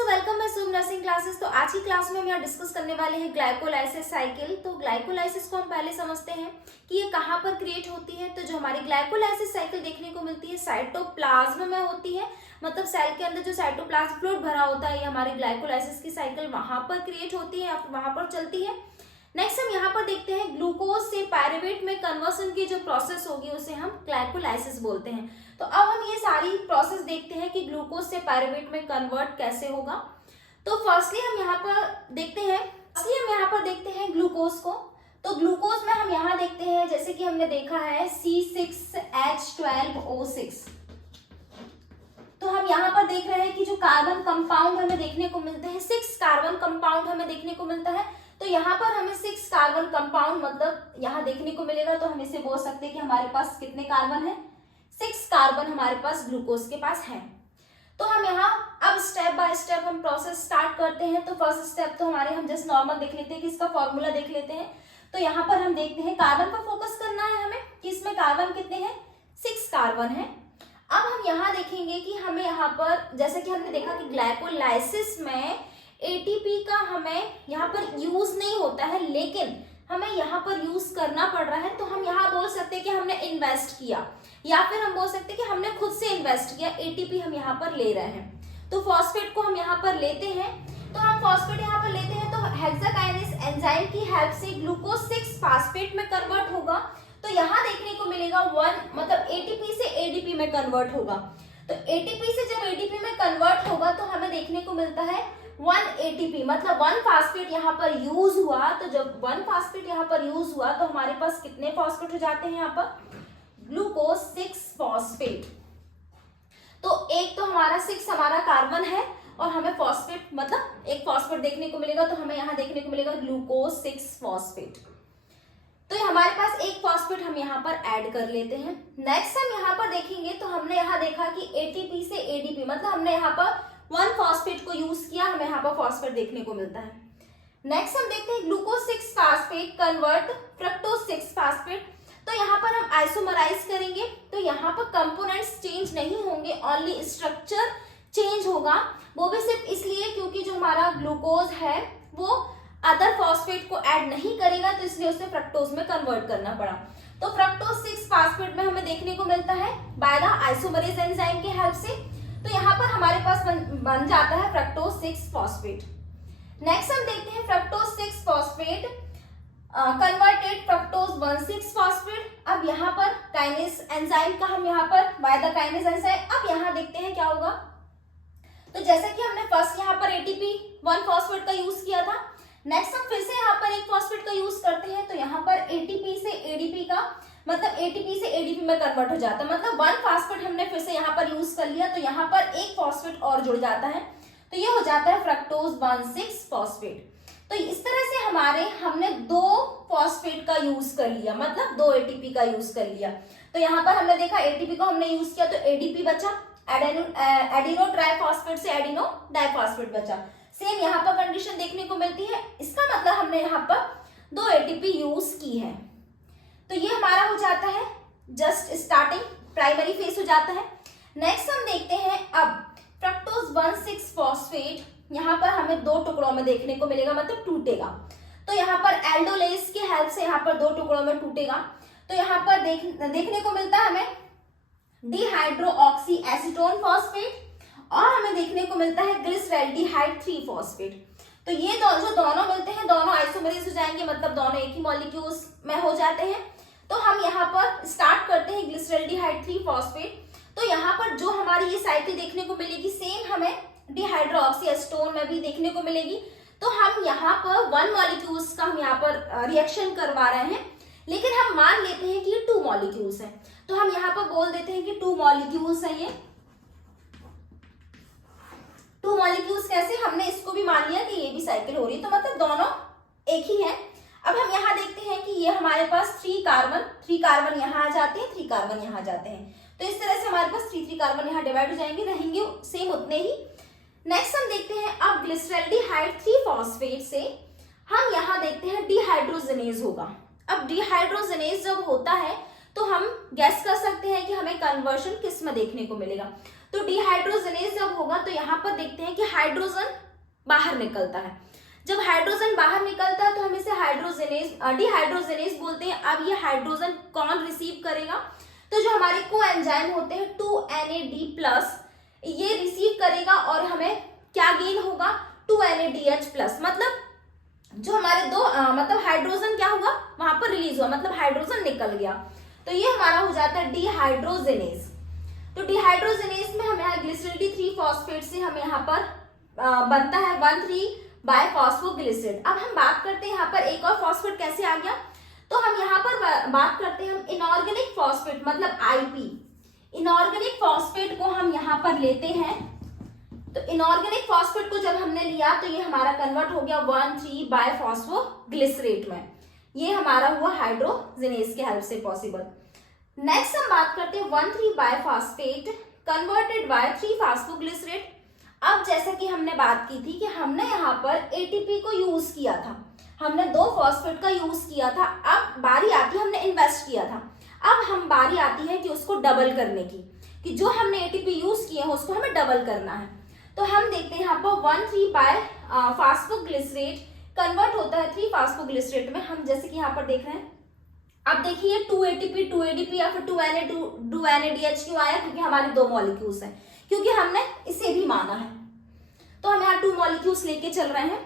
So welcome मैं शुभ nursing classes. तो आज की क्लास में हम यहाँ डिस्कस करने वाले हैं ग्लाइकोलाइसिस साइकिल। तो ग्लाइकोलाइसिस को हम पहले समझते हैं कि ये कहाँ पर क्रिएट होती है। तो जो हमारी ग्लाइकोलाइसिस साइकिल देखने को मिलती है साइटोप्लाज्म में होती है, मतलब सेल के अंदर जो साइटोप्लाज्म फ्लूइड भरा होता है, ये हमारी ग्लाइकोलाइसिस की साइकिल वहां पर क्रिएट होती है या फिर वहां पर चलती है। नेक्स्ट हम यहाँ पर देखते हैं ग्लूकोज से पायरुवेट में कन्वर्सन की जो प्रोसेस होगी उसे हम ग्लाइकोलाइसिस बोलते हैं। तो अब हम ये सारी प्रोसेस देखते हैं कि ग्लूकोज से पायरुवेट में कन्वर्ट कैसे होगा। तो फर्स्टली हम यहाँ पर देखते हैं ग्लूकोज को। तो ग्लूकोज में हम यहाँ देखते हैं, जैसे कि हमने देखा है C6H12O6। तो हम यहाँ पर देख रहे हैं कि जो कार्बन कंपाउंड हमें देखने को मिलते हैं, 6 कार्बन कंपाउंड हमें देखने को मिलता है। तो यहाँ पर हमें 6 कार्बन कंपाउंड मतलब यहाँ देखने को मिलेगा। तो हम इसे बोल सकते हैं कि हमारे पास कितने कार्बन है, 6 कार्बन हमारे पास ग्लूकोज के पास है। तो हम यहाँ अब स्टेप बाय स्टेप हम प्रोसेस स्टार्ट करते हैं। तो फर्स्ट स्टेप तो हमारे हम जस्ट नॉर्मल देख लेते हैं कि इसका फॉर्मूला देख लेते हैं। तो यहाँ पर हम देखते हैं कार्बन पर फोकस करना है हमें कि इसमें कार्बन कितने हैं, 6 कार्बन है। अब हम यहाँ देखेंगे कि हमें यहाँ पर जैसे कि हमने देखा कि ग्लाइकोलाइसिस में एटीपी का हमें यहाँ पर यूज नहीं होता है, लेकिन हमें यहाँ पर यूज करना पड़ रहा है। तो हम यहाँ बोल सकते हैं कि हमने इन्वेस्ट किया, या फिर हम बोल सकते हैं कि हमने खुद से इन्वेस्ट किया, एटीपी हम यहाँ पर ले रहे हैं। तो फॉस्फेट को हम यहाँ पर लेते हैं। तो हम फॉस्फेट यहाँ पर लेते हैं तो हेक्साकाइनेज एंजाइम की हेल्प से ग्लूकोज 6 फास्फेट में कन्वर्ट होगा। तो यहाँ देखने को मिलेगा 1 मतलब एटीपी से एडीपी में कन्वर्ट होगा। तो एटीपी से जब एडीपी में कन्वर्ट होगा तो हमें देखने को मिलता है 1 एटीपी, मतलब 1 फास्फेट यहाँ पर यूज हुआ। तो जब 1 फास्फेट यहाँ पर यूज हुआ तो हमारे पास कितने फास्फेट हो जाते हैं, यहाँ पर ग्लूकोज 6 फॉस्फेट। तो एक तो हमारा 6 हमारा कार्बन है और हमें फॉस्फेट मतलब एक फॉस्फेट देखने को मिलेगा। तो हमें यहाँ देखने को मिलेगा ग्लूकोज 6 फॉस्फेट। तो हमारे पास एक फॉस्फेट हम यहाँ पर ऐड कर लेते हैं। नेक्स्ट हम यहाँ पर देखेंगे तो हमने यहाँ देखा कि एटीपी से एडीपी मतलब हमने यहाँ पर 1 फॉस्फेट को यूज किया, हमें यहाँ पर फॉस्फेट देखने को मिलता है। नेक्स्ट हम देखते हैं glucose 6 phosphate convert fructose 6 phosphate. तो यहाँ पर हम आइसोमराइज करेंगे तो यहाँ पर कंपोनेंट्स चेंज नहीं होंगे, ओनली स्ट्रक्चर चेंज होगा। वो भी सिर्फ इसलिए क्योंकि जो हमारा ग्लूकोज है वो अदर फॉस्फेट को ऐड नहीं करेगा, तो इसलिए उसे फ्रक्टोज में कन्वर्ट करना पड़ा। तो फ्रक्टोज 6 फास्फेट में हमें देखने को मिलता है बाय द आइसोमरेज एंजाइम की हेल्प से। तो यहाँ पर हमारे पास बन जाता है फ्रक्टोज 6 फॉस्फेट। नेक्स्ट हम देखते हैं fructose 6 phosphate converted fructose 1,6 phosphate. अब यहाँ पर काइनेज एंजाइम का हम यहाँ पर बाय द काइनेज एंजाइम अब यहाँ देखते हैं क्या होगा। तो जैसे कि हमने फर्स्ट यहाँ पर एटीपी 1 फॉस्फेट का यूज किया था, नेक्स्ट हम फिर से यहाँ पर एक फॉस्फेट का यूज करते हैं। तो यहाँ पर एटीपी से एडीपी का मतलब एटीपी से एडीपी में कन्वर्ट हो जाता है, मतलब 1 फॉस्फेट हमने फिर से यहाँ पर यूज कर लिया। तो यहाँ पर एक फॉस्फेट और जुड़ जाता है, तो ये हो जाता है फ्रक्टोज 1,6 फॉस्फेट। तो इस तरह से हमने 2 फॉस्फेट का यूज कर लिया, मतलब 2 एटीपी का यूज कर लिया। तो यहाँ पर हमने देखा एटीपी को हमने यूज किया तो एडीपी बचा, एडिनो ट्राइफॉस्फेट से एडिनो डाइफॉस्फेट बचा। सेम यहाँ पर कंडीशन देखने को मिलती है, इसका मतलब हमने यहाँ पर 2 एटीपी यूज की है। तो ये हमारा हो जाता है जस्ट स्टार्टिंग प्राइमरी फेज हो जाता है। नेक्स्ट हम देखते हैं अब फ्रक्टोज 1,6 फॉस्फेट यहाँ पर हमें 2 टुकड़ों में देखने को मिलेगा, मतलब टूटेगा। तो यहाँ पर एल्डोलेज की हेल्प से यहाँ पर 2 टुकड़ों में टूटेगा। तो यहाँ पर देखने को मिलता है हमें डिहाइड्रोऑक्सी एसीटोन फॉस्फेट और हमें देखने को मिलता है ग्लिसरैल्डिहाइड 3 फॉस्फेट। तो ये जो दोनों मिलते हैं दोनों आइसोमरेज हो जाएंगे, मतलब दोनों एक ही मॉलिक्यूल्स में हो जाते हैं। तो हम यहाँ पर स्टार्ट करते हैं ग्लिसरैल्डिहाइड 3 फॉस्फेट। तो यहाँ पर जो हमारी ये साइकिल देखने को मिलेगी सेम हमें डिहाइड्रोऑक्सी एसीटोन में भी देखने को मिलेगी। तो हम यहाँ पर 1 मॉलिक्यूल्स का हम यहाँ पर रिएक्शन करवा रहे हैं, लेकिन हम मान लेते हैं कि ये 2 मॉलिक्यूल्स हैं। तो हम यहाँ पर बोल देते हैं कि 2 मॉलिक्यूल्स हैं। ये 2 मॉलिक्यूल्स कैसे, हमने इसको भी मान लिया कि ये भी साइकिल हो रही है, तो मतलब दोनों एक ही है। अब हम यहाँ देखते हैं कि ये हमारे पास 3 कार्बन यहाँ आ जाते हैं, 3 कार्बन यहाँ आ जाते हैं। तो इस तरह से हमारे पास 3 कार्बन यहाँ डिवाइड हो जाएंगे, रहेंगे सेम उतने ही। नेक्स्ट हम देखते हैं अब ग्लिसरैल्डिहाइड 3 फॉस्फेट से हम यहाँ देखते हैं डिहाइड्रोजनेज होगा। अब डिहाइड्रोजनेज जब होता है तो हम गैस कर सकते हैं कि हमें कन्वर्शन किस में देखने को मिलेगा। तो डिहाइड्रोजनेज जब होगा तो यहाँ पर देखते हैं कि हाइड्रोजन बाहर निकलता है। जब हाइड्रोजन बाहर निकलता है तो हम इसे डिहाइड्रोजनेज बोलते हैं। अब ये हाइड्रोजन कौन रिसीव करेगा, तो जो हमारे कोएंजाइम होते हैं 2NAD+, ये रिसीव करेगा और हमें क्या गेन होगा, 2NADH+। मतलब जो हमारे मतलब हाइड्रोजन क्या हुआ वहां पर रिलीज हुआ, मतलब हाइड्रोजन निकल गया। तो ये हमारा हो जाता है डिहाइड्रोजनेज। तो डिहाइड्रोजनेज में हमें ग्लिसरॉल 3 फॉस्फेट से हमें यहाँ पर बनता है 1,3-बायफॉस्फोग्लिसरेट। अब हम बात करते हैं यहाँ पर एक और फॉस्फेट कैसे आ गया, तो हम यहाँ पर बात करते हैं हम इनऑर्गेनिक फॉस्फेट मतलब IP। इनऑर्गेनिक फॉस्फेट को हम यहाँ पर लेते हैं, तो इनऑर्गेनिक फॉस्फेट को जब हमने लिया तो ये हमारा कन्वर्ट हो गया 1,3-बायफॉस्फोग्लिसरेट में। ये हमारा हुआ हाइड्रोजनेज के हेल्प से पॉसिबल। नेक्स्ट हम बात करते हैं 1,3-बायफॉस्फेट कन्वर्टेड बाय 3-फास्फोग्लिसरेट। अब जैसे कि हमने बात की थी कि हमने यहाँ पर ATP को यूज किया था, हमने 2 फॉस्फेट का यूज किया था। अब बारी आती है, हमने इन्वेस्ट किया था, अब हम बारी आती है कि उसको डबल करने की, कि जो हमने ATP यूज किए हैं उसको हमें डबल करना है। तो हम देखते हैं यहाँ पर 1,3-बायफॉस्फोग्लिसरेट कन्वर्ट होता है 3-फास्फोग्लिसरेट में। हम जैसे कि यहाँ पर देख रहे हैं, अब देखिए 2ATP 2ADP या फिर 2NADH क्यों आया, क्योंकि हमारे 2 मॉलिक्यूल्स हैं, क्योंकि हमने इसे भी माना है। तो हम यहाँ 2 मॉलिक्यूल्स लेके चल रहे हैं,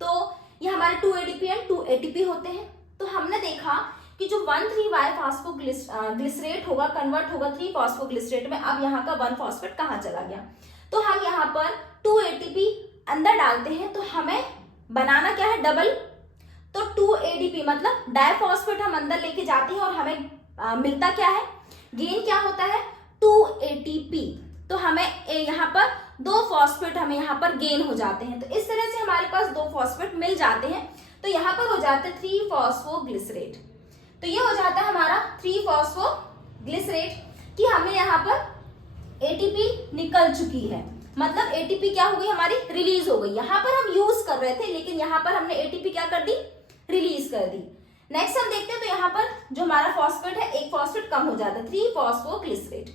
तो ये हमारे 2ADP एंड 2ATP होते हैं। तो हमने देखा कि जो 1,3-बायफॉस्फोग्लिसरेट होगा कन्वर्ट होगा 3-फास्फोग्लिसरेट में। अब यहाँ का 1 फॉस्फेट कहाँ चला गया, तो हम यहाँ पर 2ATP अंदर डालते हैं, तो हमें बनाना क्या है, डबल। तो 2ADP मतलब डाइफॉस्फेट हम अंदर लेके जाते हैं और हमें मिलता क्या है, गेन क्या होता है, 2ATP। तो हमें यहाँ पर 2 फॉस्फेट हमें यहाँ पर गेन हो जाते हैं। तो इस तरह से हमारे पास 2 फॉस्फेट मिल जाते हैं, तो यहाँ पर हो जाता है 3-फॉस्फोग्लिसरेट। तो ये हो जाता है हमारा 3-फॉस्फोग्लिसरेट कि हमें यहाँ पर ATP निकल चुकी है, मतलब ATP क्या हो गई, हमारी रिलीज हो गई। यहाँ पर हम यूज कर रहे थे, लेकिन यहाँ पर हमने ATP क्या कर दी, रिलीज कर दी। नेक्स्ट हम देखते हैं, तो यहाँ पर जो हमारा फॉस्फेट है, एक फॉस्फेट कम हो जाता है, 3-फॉस्फोग्लिसरेट।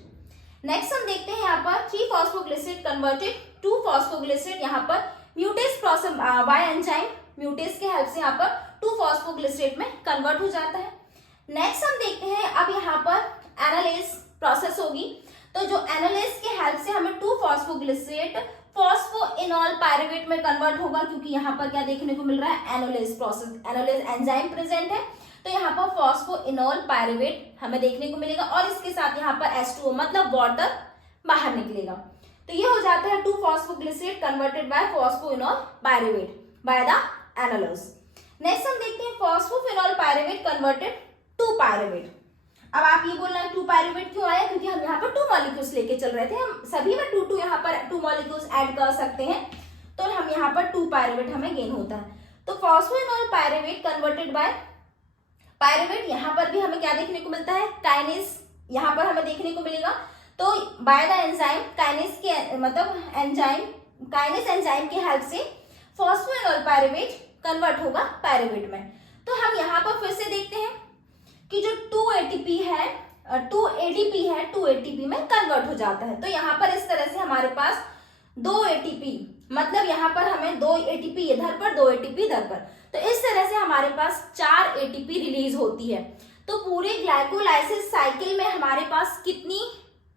नेक्स्ट हम देखते हैं यहाँ पर 3-फॉस्फोग्लिसरेट कन्वर्टेड 2-फॉस्फोग्लिसरेट। यहाँ पर म्यूटेस प्रोसेस बाय एंजाइम म्यूटेस के हेल्प से यहाँ पर 2-फॉस्फोग्लिसरेट में कन्वर्ट हो जाता है। नेक्स्ट हम देखते हैं, अब यहाँ पर एनालेज प्रोसेस होगी, तो जो एनालेज के हेल्प से हमें 2-फॉस्फोग्लिसरेट फॉस्फोइनॉल पायरुवेट में कन्वर्ट होगा, क्योंकि यहाँ पर क्या देखने को मिल रहा है, एनालेज प्रोसेस, एनालेज एंजाइम प्रेजेंट है, तो यहाँ पर फॉस्फोइनॉल पायरुवेट हमें देखने को मिलेगा और इसके साथ यहाँ पर H2O मतलब वाटर बाहर निकलेगा। तो ये हो जाता है two phosphoglycerate converted by phosphoenol pyruvate by the enolase. Next हम देखते हैं फॉस्फोफिनॉल पायरुवेट कन्वर्टेड 2-पायरुवेट। अब आप ये बोल रहे हैं 2-पायरुवेट क्यों आया, क्योंकि हम यहाँ पर 2 मॉलिक्यूल्स लेके चल रहे थे, हम सभी में 2 यहाँ पर 2 मॉलिक्यूल्स ऐड कर सकते हैं, तो हम यहाँ पर 2-पायरुवेट हमें गेन होता है। तो phosphoenol pyruvate converted bye pyruvate, यहाँ पर भी हमें क्या देखने को मिलता है, काइनेस यहाँ पर हमें देखने को मिलेगा। तो बाय द एंजाइम काइनेस के मतलब एंजाइम काइनेस एंजाइम के हेल्प से फॉस्फोइनॉल पायरुवेट कन्वर्ट होगा पायरुवेट में। तो हम यहाँ पर फिर से देखते हैं कि जो 2ATP है 2ADP में कन्वर्ट हो जाता है। तो यहाँ पर इस तरह से हमारे पास 2 ATP मतलब यहाँ पर हमें 2 ATP इधर पर 2 ATP इधर पर, तो इस तरह से हमारे पास 4 ATP रिलीज होती है। तो पूरे ग्लाइकोलाइसिस साइकिल में हमारे पास कितनी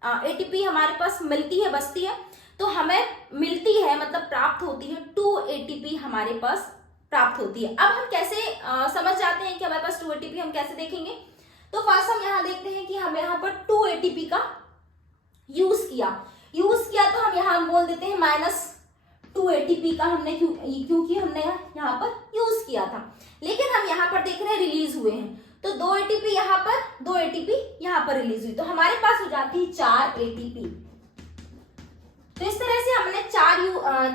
ATP हमारे पास मिलती है, बचती है, तो हमें मिलती है मतलब प्राप्त होती है 2 ATP हमारे पास प्राप्त होती है। अब हम कैसे समझ जाते हैं कि हमारे पास 2 ATP, हम कैसे देखेंगे, तो फर्स्ट हम यहाँ देखते हैं कि हम यहाँ पर 2 ATP का यूज किया तो हम यहाँ बोल देते हैं -2 ATP का हमने क्योंकि हमने यहाँ पर यूज किया था, लेकिन हम यहाँ पर देख रहे हैं रिलीज हुए हैं, तो 2 ATP यहाँ पर 2 ATP यहाँ पर रिलीज हुई, तो हमारे पास हो जाती है 4 ATP। तो इस तरह से हमने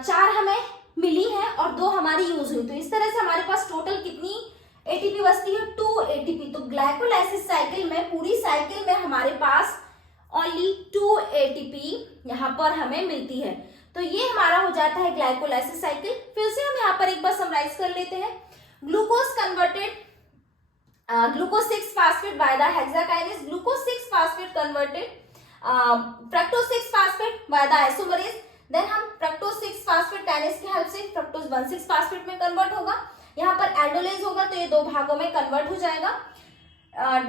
4 हमें मिली है और 2 हमारी यूज हुई, तो इस तरह से हमारे पास टोटल कितनी ATP बचती है, 2 ATP। तो ग्लाइकोलाइसिस साइकिल में पूरी साइकिल में हमारे पास ओनली 2 ATP यहाँ पर हमें मिलती है। तो ये हमारा हो जाता है ग्लाइकोलाइसिस साइकिल। फिर से हम यहाँ पर एक बार समराइज कर लेते हैं। Glucose converted glucose 6 phosphate by the hexokinase, glucose 6 phosphate converted fructose 6 phosphate by the isomerase, then हम फ्रक्टोज 6 फास्फेट काइनेज की हेल्प से फ्रक्टोज 1,6 फास्फेट में कन्वर्ट होगा। यहाँ पर एल्डोलेज होगा तो ये दो भागों में कन्वर्ट हो जाएगा।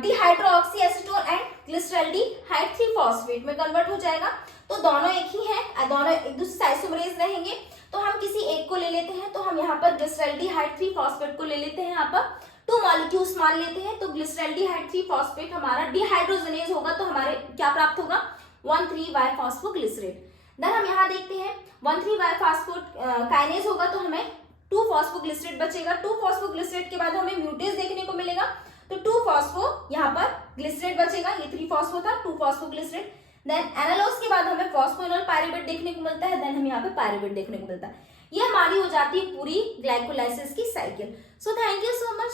Dehydroxy acetone and glyceraldehyde 3 phosphate में कन्वर्ट हो जाएगा। तो दोनों एक ही है, दोनों एक दूसरे से आइसोमरेज रहेंगे। तो हम किसी एक को ले लेते हैं, तो हम यहाँ पर ग्लिसरल्डिहाइड 3 फॉस्फेट को ले लेते हैं। यहाँ पर 2 मॉलिक्यूल्स मान लेते हैं। तो ग्लिसरल्डिहाइड 3 फॉस्फेट हमारा डिहाइड्रोजनेज होगा, तो हमारे क्या प्राप्त होगा 1,3 फॉस्फोग्लिसरेट। देन हम यहाँ देखते हैं 1,3 फॉस्फो काइनेज होगा तो हमें 2 फॉस्फोग्लिसरेट बचेगा। 2 फॉस्फोग्लिसरेट के बाद हमें म्यूटेज देखने को मिलेगा, तो 2 फॉस्फो यहाँ पर ग्लिसरेट बचेगा। ये 3 फॉस्फो था, 2 फॉस्फोग्लिसरेट। देन एनालोज के बाद हमें फॉस्फोइनोल पायरुवेट देखने को मिलता है। देन हमें यहाँ पे पायरुवेट देखने को मिलता है। ये हमारी हो जाती है पूरी ग्लाइकोलाइसिस की cycle. So thank you so much.